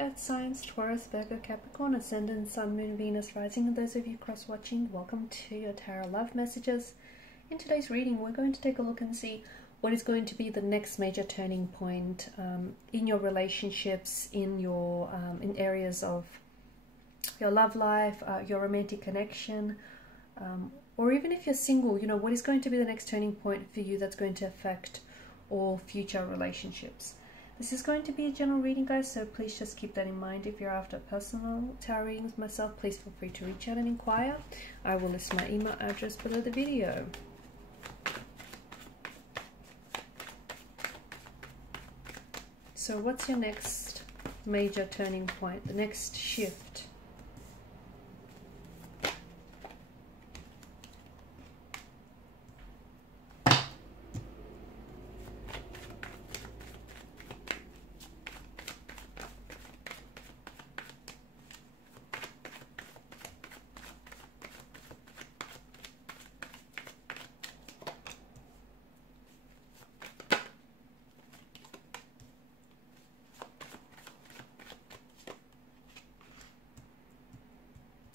Earth signs, Taurus, Virgo, Capricorn, Ascendant, Sun, Moon, Venus, Rising, and those of you cross-watching, welcome to your Tarot Love Messages. In today's reading, we're going to take a look and see what is going to be the next major turning point in your relationships, in your in areas of your love life, your romantic connection, or even if you're single, you know, what is going to be the next turning point for you that's going to affect all future relationships. This is going to be a general reading, guys, so please just keep that in mind. If you're after personal tarot readings myself, please feel free to reach out and inquire. I will list my email address below the video. So what's your next major turning point, the next shift?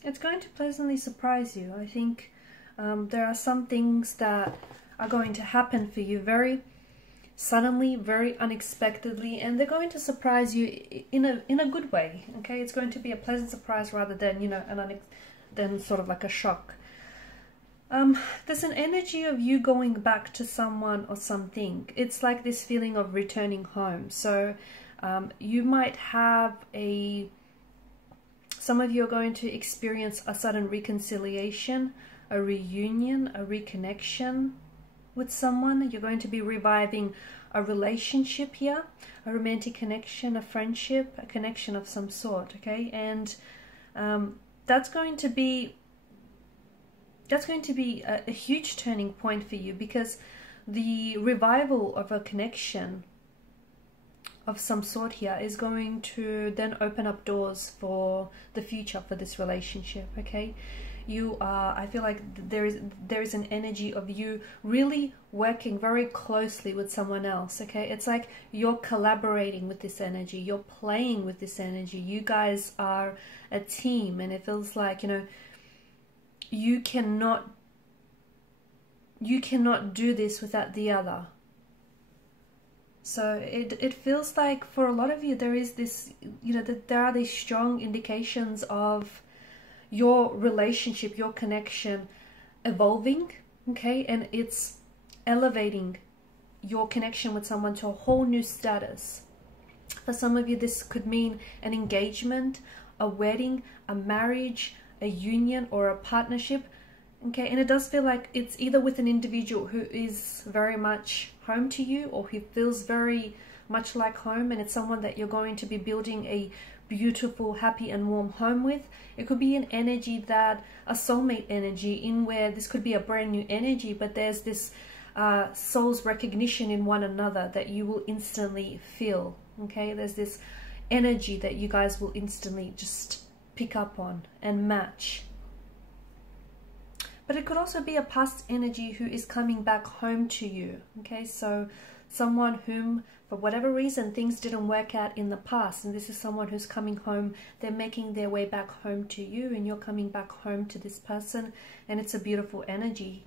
It's going to pleasantly surprise you. I think there are some things that are going to happen for you very suddenly, very unexpectedly, and they're going to surprise you in a good way. Okay, it's going to be a pleasant surprise rather than, you know, than sort of like a shock. There's an energy of you going back to someone or something. It's like this feeling of returning home. So you might have some of you are going to experience a sudden reconciliation, a reunion, a reconnection with someone. You're going to be reviving a relationship here, a romantic connection, a friendship, a connection of some sort, okay? And that's going to be a huge turning point for you, because the revival of a connection of some sort here is going to then open up doors for the future for this relationship, okay? You are, I feel like there is an energy of you really working very closely with someone else, okay? It's like you're collaborating with this energy, you're playing with this energy, you guys are a team, and it feels like, you know, you cannot do this without the other. So it feels like for a lot of you there is this, you know, that there are these strong indications of your relationship, your connection evolving, okay? And it's elevating your connection with someone to a whole new status. For some of you, this could mean an engagement, a wedding, a marriage, a union, or a partnership. Okay, and it does feel like it's either with an individual who is very much home to you, or who feels very much like home, and it's someone that you're going to be building a beautiful, happy and warm home with. It could be an energy that, a soulmate energy, in where this could be a brand new energy, but there's this soul's recognition in one another that you will instantly feel, okay? There's this energy that you guys will instantly just pick up on and match. But it could also be a past energy who is coming back home to you, okay? So someone whom, for whatever reason, things didn't work out in the past, and this is someone who's coming home. They're making their way back home to you, and you're coming back home to this person, and it's a beautiful energy.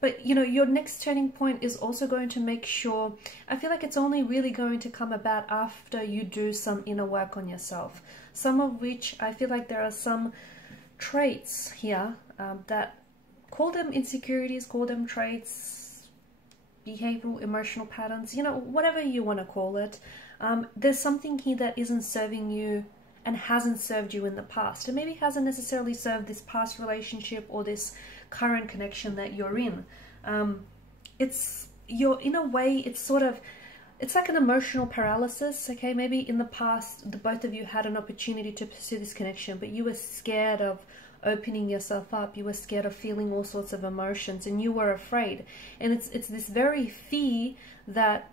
But, you know, your next turning point is also going to make sure, I feel like it's only really going to come about after you do some inner work on yourself. Some of which, I feel like there are some traits here that, call them insecurities, call them traits, behavioral, emotional patterns, you know, whatever you want to call it. There's something here that isn't serving you and hasn't served you in the past, and maybe hasn't necessarily served this past relationship or this current connection that you're in. You're in a way, it's like an emotional paralysis, okay? Maybe in the past, the both of you had an opportunity to pursue this connection, but you were scared of opening yourself up. You were scared of feeling all sorts of emotions, and you were afraid. And it's this very fear that,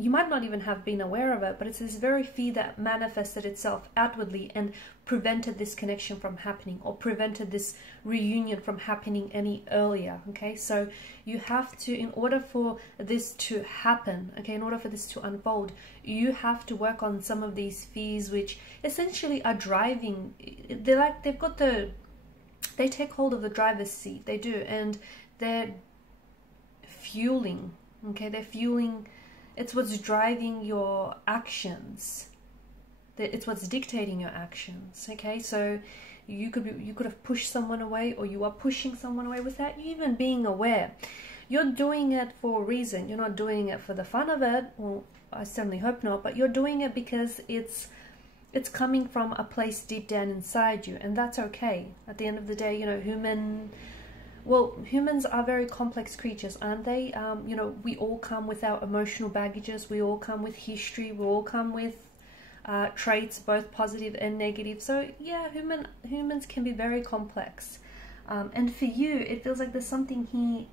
you might not even have been aware of it, but it's this very fear that manifested itself outwardly and prevented this connection from happening, or prevented this reunion from happening any earlier. Okay, so you have to, in order for this to happen, okay, in order for this to unfold, you have to work on some of these fears, which essentially are driving, they're like, they take hold of the driver's seat, they do, and they're fueling, okay, they're fueling, it's what's driving your actions, it's what's dictating your actions. Okay, so you could have pushed someone away, or you are pushing someone away without you even being aware. You're doing it for a reason. You're not doing it for the fun of it. Well, I certainly hope not, but you're doing it because it's coming from a place deep down inside you, and that's okay. At the end of the day, you know, humans are very complex creatures, aren't they? You know, we all come with our emotional baggages, we all come with history, we all come with traits, both positive and negative. So yeah, humans can be very complex. And for you, it feels like there's something here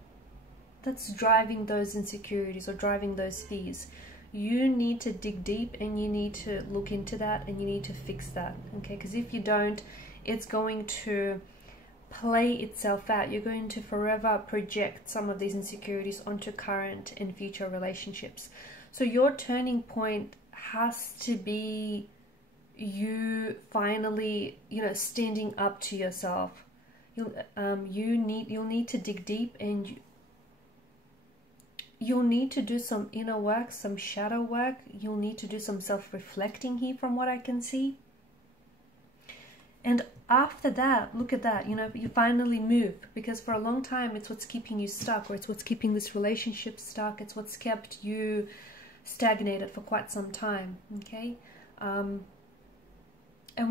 that's driving those insecurities or driving those fears. You need to dig deep, and you need to look into that, and you need to fix that, okay? Because if you don't, it's going to play itself out. You're going to forever project some of these insecurities onto current and future relationships. So your turning point has to be you finally, you know, standing up to yourself. You'll need to dig deep, and you'll need to do some inner work, some shadow work. You'll need to do some self-reflecting here, from what I can see. And after that, look at that, you know, you finally move, because for a long time it's what's keeping you stuck, or it's what's keeping this relationship stuck. It's what's kept you stagnated for quite some time, okay? And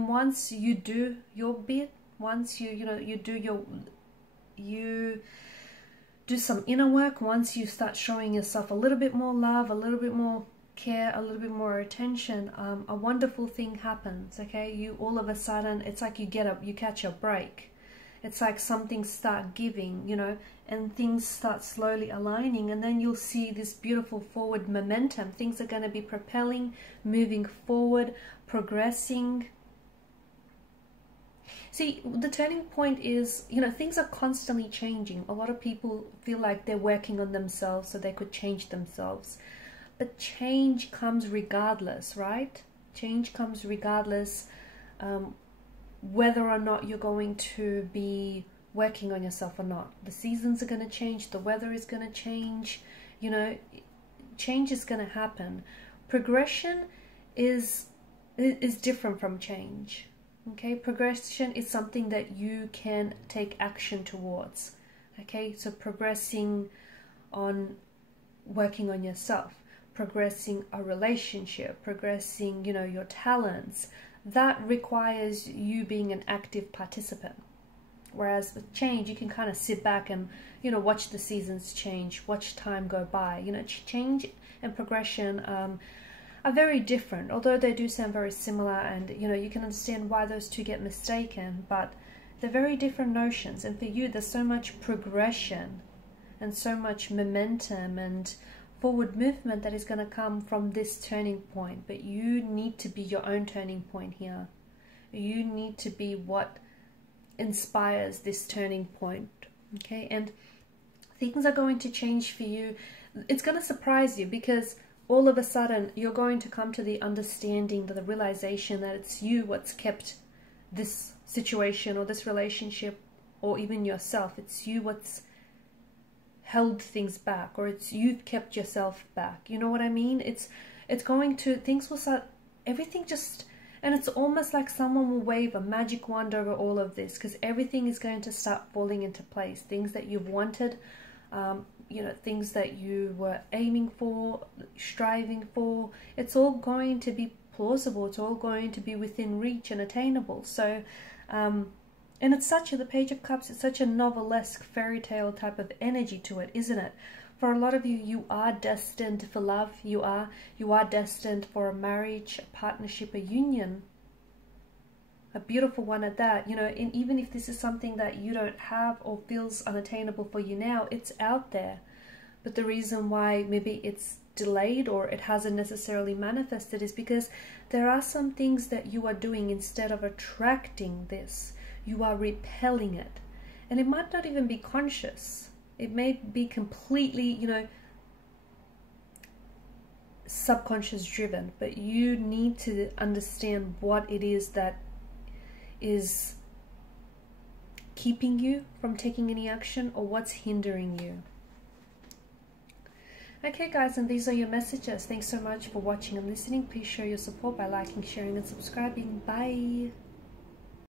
once you do your bit, once you do some inner work, once you start showing yourself a little bit more love, a little bit more care, a little bit more attention, a wonderful thing happens. Okay, you all of a sudden, it's like you catch a break. It's like something start giving, you know, and things start slowly aligning, and then you'll see this beautiful forward momentum. Things are going to be propelling, moving forward, progressing. See, the turning point is, you know, things are constantly changing. A lot of people feel like they're working on themselves so they could change themselves. But change comes regardless, right? Change comes regardless, whether or not you're going to be working on yourself or not. The seasons are going to change. The weather is going to change. You know, change is going to happen. Progression is different from change. Okay, progression is something that you can take action towards. Okay, so progressing on working on yourself, progressing a relationship, progressing, you know, your talents, that requires you being an active participant. Whereas with change, you can kind of sit back and, you know, watch the seasons change, watch time go by. You know, change and progression are very different, although they do sound very similar, and, you know, you can understand why those two get mistaken, but they're very different notions. And for you, there's so much progression and so much momentum and forward movement that is going to come from this turning point. But you need to be your own turning point here. You need to be what inspires this turning point. Okay, and things are going to change for you. It's going to surprise you, because all of a sudden you're going to come to the understanding, the realization that it's you what's kept this situation or this relationship, or even yourself. It's you what's held things back, or it's you've kept yourself back. You know what I mean? It's going to, things will start, everything just, and it's almost like someone will wave a magic wand over all of this, because everything is going to start falling into place. Things that you've wanted, you know, things that you were aiming for, striving for, it's all going to be plausible. It's all going to be within reach and attainable. So, and it's such the Page of Cups, it's such a novelesque fairy tale type of energy to it, isn't it? For a lot of you, you are destined for love. You are destined for a marriage, a partnership, a union. A beautiful one at that, you know, and even if this is something that you don't have or feels unattainable for you now, it's out there. But the reason why maybe it's delayed or it hasn't necessarily manifested is because there are some things that you are doing. Instead of attracting this, you are repelling it. And it might not even be conscious. It may be completely, you know, subconscious driven, but you need to understand what it is that is keeping you from taking any action, or what's hindering you. Okay guys, and these are your messages. Thanks so much for watching and listening. Please show your support by liking, sharing and subscribing. Bye.